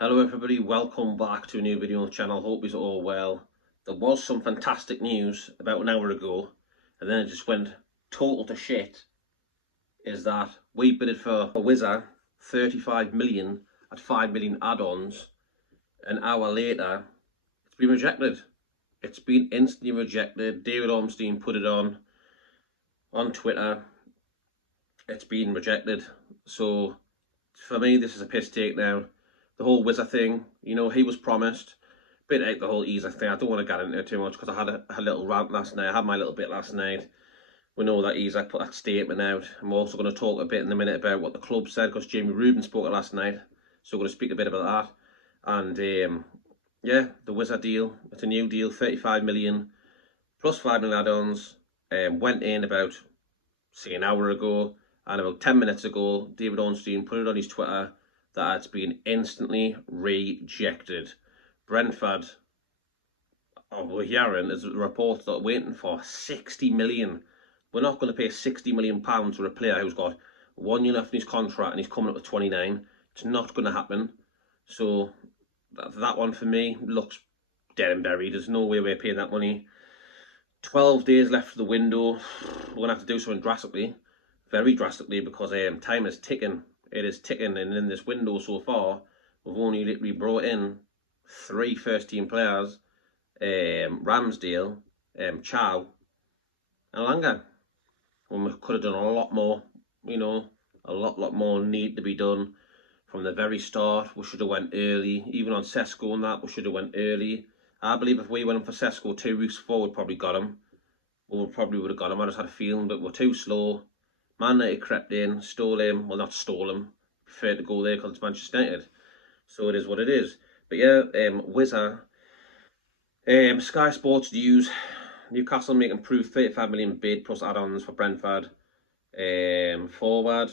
Hello everybody, welcome back to a new video on the channel. Hope you're all well. There was some fantastic news about an hour ago and then it just went total to shit. Is that we bidded for Wissa 35 million at 5 million add-ons. An hour later it's been rejected. It's been instantly rejected. David Ormstein put it on Twitter. It's been rejected. So for me this is a piss take now. The whole Wissa thing, you know, he was promised. Bit like the whole Isa thing. I don't want to get into it too much because I had a little rant last night. I had my little bit last night. We know that Isa put that statement out. I'm also going to talk a bit in a minute about what the club said because Jamie Rubin spoke it last night. So we're going to speak a bit about that. And yeah, the Wissa deal. It's a new deal, 35 million plus 5 million add-ons. Went in about, say, an hour ago. And about 10 minutes ago, David Ornstein put it on his Twitter that it's been instantly rejected. Brentford, we're hearing, is reports that are waiting for 60 million. We're not going to pay 60 million pounds for a player who's got 1 year left in his contract and he's coming up to 29. It's not going to happen. So that one for me looks dead and buried. There's no way we're paying that money. 12 days left of the window. We're going to have to do something drastically, very drastically, because time is ticking. It is ticking, and in this window so far, we've only literally brought in 3 first-team players: Ramsdale, Chow, and Langer. When we could have done a lot more, you know, a lot more need to be done from the very start. We should have went early, even on Sesko and that. We should have went early. I believe if we went in for Sesko 2 weeks before, we'd probably got him. We probably would have got him. I just had a feeling, but we're too slow. Man United crept in, stole him. Well, not stole him. Prefer to go there because it's Manchester United. So it is what it is. But yeah, Wissa. Sky Sports News. Newcastle making proof 35 million bid plus add-ons for Brentford. Forward.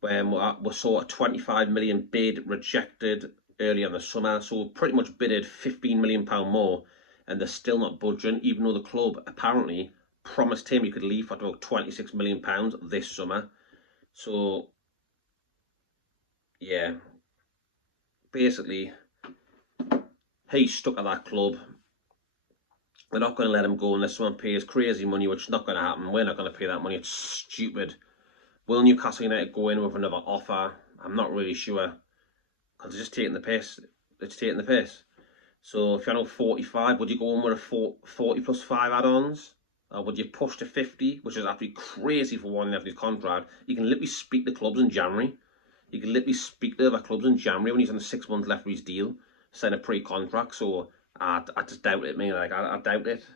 We saw a 25 million bid rejected earlier in the summer. So pretty much bidded £15 million more. And they're still not budging, even though the club apparently promised him he could leave for about £26 million this summer. So, yeah, basically, he's stuck at that club. They're not going to let him go unless someone pays crazy money, which is not going to happen. We're not going to pay that money. It's stupid. Will Newcastle United go in with another offer? I'm not really sure, because it's just taking the piss. It's taking the piss. So if you're now 45, would you go in with a 40 plus 5 add-ons? Or would you push to 50, which is actually crazy for one left his contract? You can literally speak to clubs in January. You can literally speak to other clubs in January when he's on the 6 months left of his deal, sign a pre-contract. So I just doubt it, man. Like I doubt it.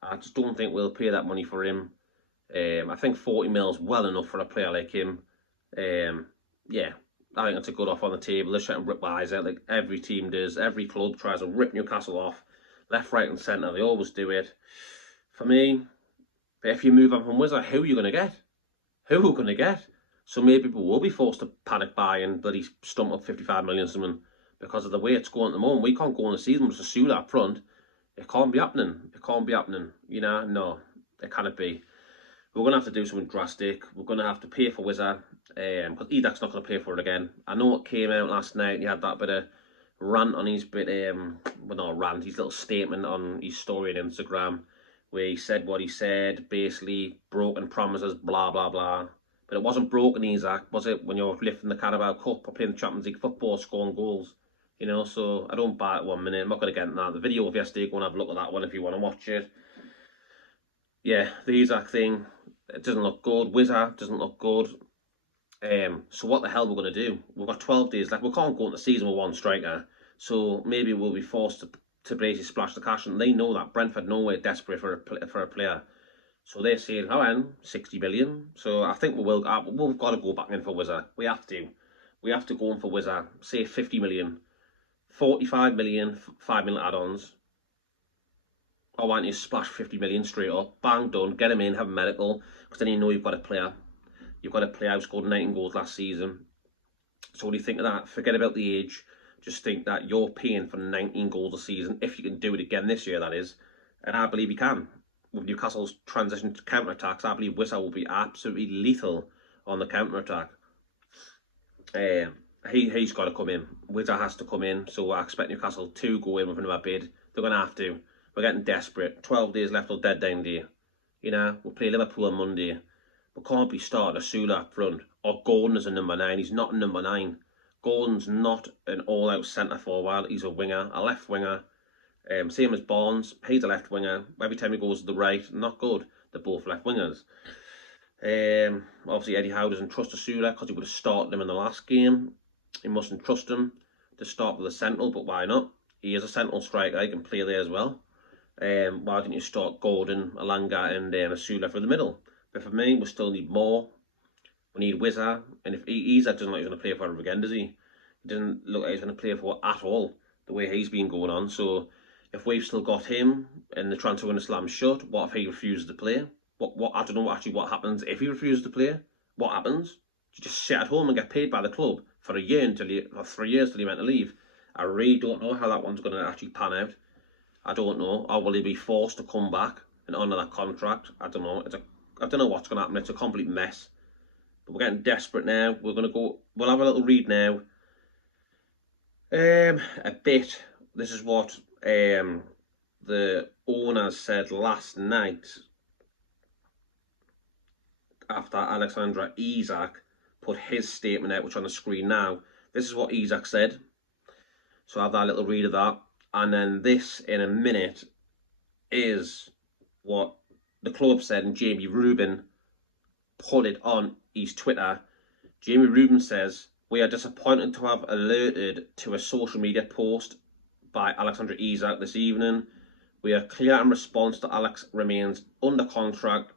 I just don't think we'll pay that money for him. I think 40 mil is well enough for a player like him. Yeah, I think that's a good offer on the table. They're trying to rip eyes out like every team does. Every club tries to rip Newcastle off, left, right, and centre. They always do it. For me, if you move on from Wissa, who are you going to get? Who are you going to get? So maybe people will be forced to panic buy and bloody stump up 55 million or something because of the way it's going at the moment. We can't go on the season with Sasula up front. It can't be happening. It can't be happening. You know, no, it cannot be. We're going to have to do something drastic. We're going to have to pay for Wissa because Edak's not going to pay for it again. I know it came out last night and he had that bit of rant on his bit, well, not rant, his little statement on his story on Instagram, where he said what he said, basically broken promises, blah, blah, blah. But it wasn't broken, Isaac, was it, when you're lifting the Carabao Cup or playing the Champions League football, scoring goals? You know, so I don't buy it 1 minute. I'm not going to get into that. The video of yesterday, go and have a look at that one if you want to watch it. Yeah, the Isaac thing, it doesn't look good. Wissa doesn't look good. So what the hell we're going to do? We've got 12 days left. We can't go into the season with 1 striker. So maybe we'll be forced to basically splash the cash, and they know that. Brentford know we're desperate for a player, so they're saying, "Oh, and 60 million." So I think we've got to go back in for Wissa. We have to go in for Wissa. Say 50 million, 45 million, 5 million add-ons. I want you to splash 50 million straight up, bang, done. Get him in, have a medical, because then you know you've got a player. You've got a player who scored 19 goals last season. So what do you think of that? Forget about the age. Just think that you're paying for 19 goals a season, if you can do it again this year, that is. And I believe you can. With Newcastle's transition to counter-attacks, I believe Wissa will be absolutely lethal on the counter-attack. He's got to come in. Wissa has to come in. So I expect Newcastle to go in with another bid. They're going to have to. We're getting desperate. 12 days left till deadline day. You know, we'll play Liverpool on Monday. We can't be starting a Sula up front. Or Gordon as a number 9. He's not a number 9. Gordon's not an all-out centre forward. He's a winger, a left winger. Same as Barnes. He's a left winger. Every time he goes to the right, not good. They're both left wingers. Obviously, Eddie Howe doesn't trust Sula because he would have started him in the last game. He mustn't trust him to start with a central, but why not? He is a central striker. He can play there as well. Why didn't you start Gordon, Alanga, and Sula for the middle? But for me, we still need more. We need Wissa, and if Isaac doesn't look like he's going to play for us again, does he? He doesn't look like he's going to play for at all, the way he's been going on. So if we've still got him and the transfer window slams shut, what if he refuses to play? What I don't know actually what happens if he refuses to play. What happens? You just sit at home and get paid by the club for a year or 3 years till you're meant to leave. I really don't know how that one's going to actually pan out. I don't know. Or will he be forced to come back and honour that contract? I don't know. I don't know what's going to happen. It's a complete mess. But we're getting desperate now. We're going to go. We'll have a little read now. A bit. This is what the owners said last night after Alexander Isak put his statement out, which on the screen now. This is what Isak said. So I have that little read of that. And then this, in a minute, is what the club said, and Jamie Rubin put it on his Twitter. Jamie Rubin says, "We are disappointed to have alerted to a social media post by Alexander Isak this evening. We are clear in response to Alex remains under contract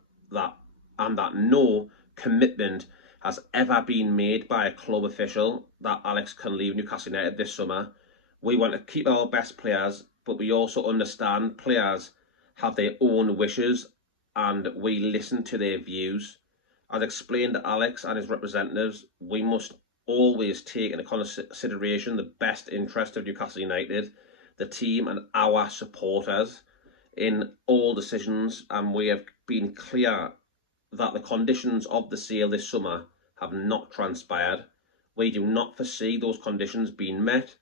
and that no commitment has ever been made by a club official that Alex can leave Newcastle United this summer. We want to keep our best players, but we also understand players have their own wishes and we listen to their views. As explained to Alex and his representatives, we must always take into consideration the best interest of Newcastle United, the team and our supporters in all decisions, and we have been clear that the conditions of the sale this summer have not transpired. We do not foresee those conditions being met.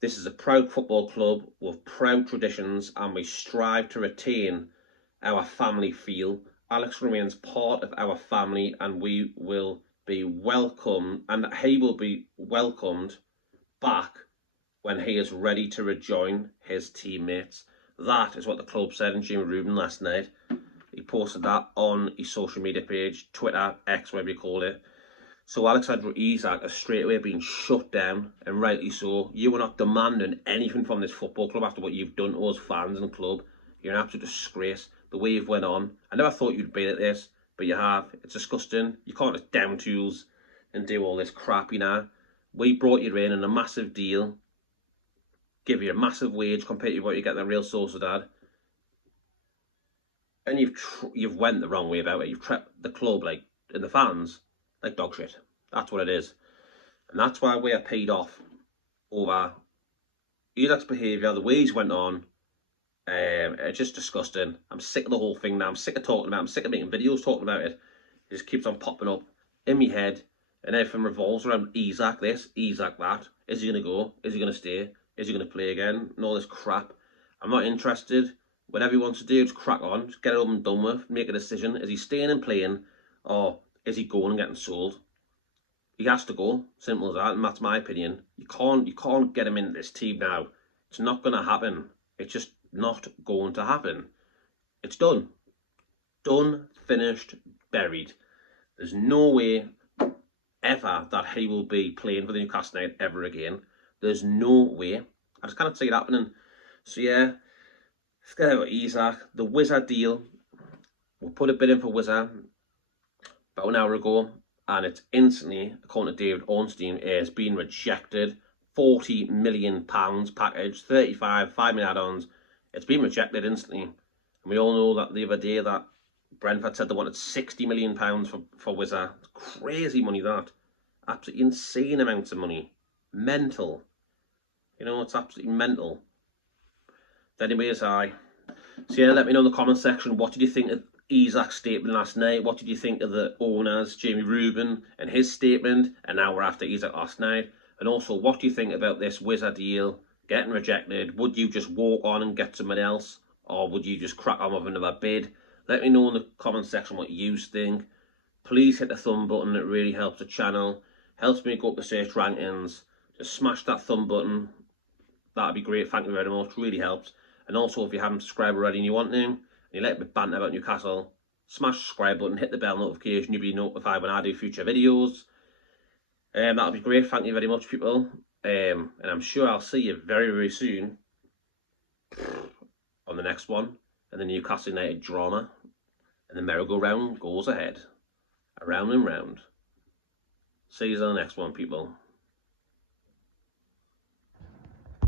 This is a proud football club with proud traditions and we strive to retain our family feel. Alex remains part of our family and we will be welcome, and he will be welcomed back when he is ready to rejoin his teammates." That is what the club said in Jamie Rubin last night. He posted that on his social media page, Twitter, X, whatever you call it. So Alexander Isak has straight away been shut down, and rightly so. You were not demanding anything from this football club after what you've done to us fans and club. You're an absolute disgrace. The way you've went on. I never thought you'd be like this, but you have. It's disgusting. You can't just down tools and do all this crap, you know. We brought you in a massive deal, give you a massive wage compared to what you get at Real Sociedad, and you've went the wrong way about it. You've treated the club like and the fans like dog shit. That's what it is, and that's why we are paid off over Isak's behaviour, the way he's went on. It's just disgusting. I'm sick of the whole thing now. I'm sick of talking about it. I'm sick of making videos talking about it. It just keeps on popping up in my head, and everything revolves around Isak this, Isak that. Is he going to go? Is he going to stay? Is he going to play again? And all this crap. I'm not interested. Whatever he wants to do, just crack on. Just get it over and done with. Make a decision. Is he staying and playing, or is he going and getting sold? He has to go. Simple as that, and that's my opinion. You can't get him into this team now. It's not going to happen. It's just not going to happen. It's done. Done, finished, buried. There's no way ever that he will be playing for the Newcastle United ever again. There's no way. I just can't see it happening. So yeah, let's get out of Isak. The Wissa deal. We'll put a bid in for Wissa about an hour ago, and it's instantly, according to David Ornstein, has been rejected. £40 million package, 35, 5 million add-ons. It's been rejected instantly. And we all know that the other day that Brentford said they wanted £60 million for Wissa. Crazy money, that. Absolutely insane amounts of money. Mental. You know, it's absolutely mental. But anyways, So yeah, let me know in the comment section, what did you think Isak's statement last night. What did you think of the owners, Jamie Rubin, and his statement? And now we're after Isak last night. And also, what do you think about this Wissa deal getting rejected? Would you just walk on and get someone else? Or would you just crack on with another bid? Let me know in the comment section what you think. Please hit the thumb button. It really helps the channel. Helps me go up the search rankings. Just smash that thumb button. That'd be great. Thank you very much. Really helps. And also, if you haven't subscribed already and you want to, and you like me banter about Newcastle, smash the subscribe button, hit the bell notification. You'll be notified when I do future videos. That'll be great. Thank you very much, people. And I'm sure I'll see you very, very soon on the next one. And the Newcastle United drama. And the merry-go-round goes ahead. Around and round. See you on the next one, people.